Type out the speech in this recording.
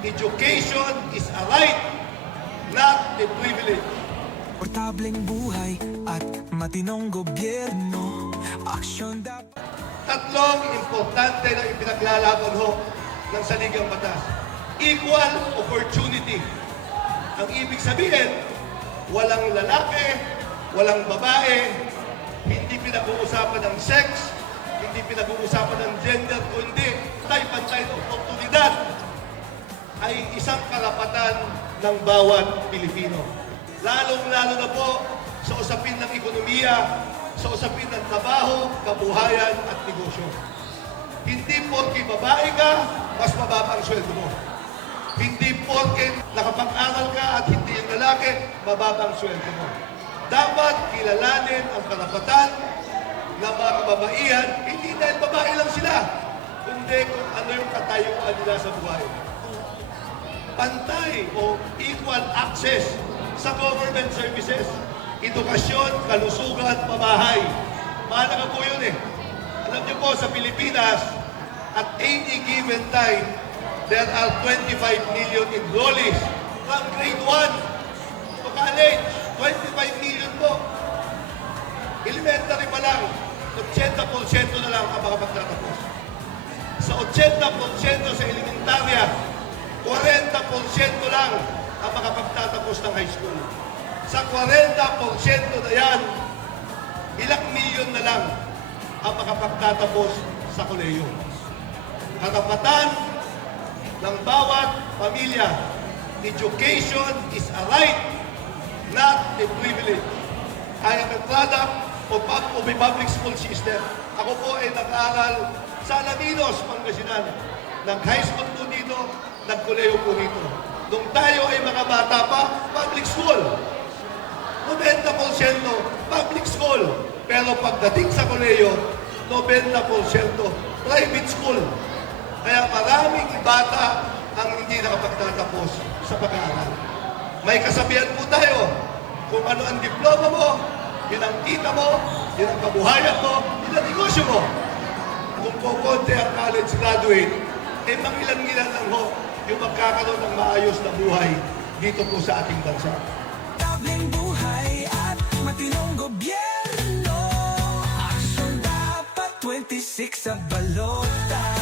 Education is a right, not a privilege. Portableng buhay at matinong gobyerno. Aksyon dapat. Tatlong importante na ipinaglalaban ho ng saligang batas. Equal opportunity. Ang ibig sabihin, walang lalaki, walang babae, hindi pinag-uusapan ng sex, hindi pinag-uusapan ng gender, kundi pantay na oportunidad ay isang karapatan ng bawat Pilipino. Lalong-lalo na po sa usapin ng ekonomiya, sa usapin ng trabaho, kabuhayan at negosyo. Hindi porke babae ka, mas mababa ang sweldo mo. Hindi porke nakapag-aral ka at hindi yung lalaki, mababa ang sweldo mo. Dapat kilalanin ang karapatan ng mga kababaihan, hindi dahil babae lang sila, kundi kung ano yung katayuan nila sa buhay. Pantay o equal access sa government services, edukasyon, kalusugan, pamahay. Mahalaga po yun eh. Alam niyo po, sa Pilipinas, at any given time, there are 25 million enrollees from grade 1 to college. 25 million po. Elementary pa lang, 80% na lang ang makapagtatapos. Sa 80% sa elementarya, 40% lang ang makapagtatapos ng high school. Sa 40% na yan, ilang milyon na lang ang makapagtatapos sa kolehiyo. Karapatan ng bawat pamilya, education is a right, not a privilege. I am a product of a public school system. Ako po ay nag-aaral sa Alaminos, Pangasinan. Nag-high school po dito, nag-kolehiyo po dito. Nung tayo ay mga bata pa, public school. 90% public school. Pero pagdating sa kolehiyo, 90% private school. Kaya maraming bata ang hindi nakapagtatapos sa pag-aaral. May kasabihan po tayo, kung ano ang diploma mo, yun ang kita mo, yun ang kabuhayan mo, yun ang negosyo mo. Kung kukonti ang college graduate, eh mangilan-ngilan lang ho yung magkakaroon ng maayos na buhay dito po sa ating bansa. Portableng buhay at matinong gobyerno. Aksyon dapat 26 sa balota.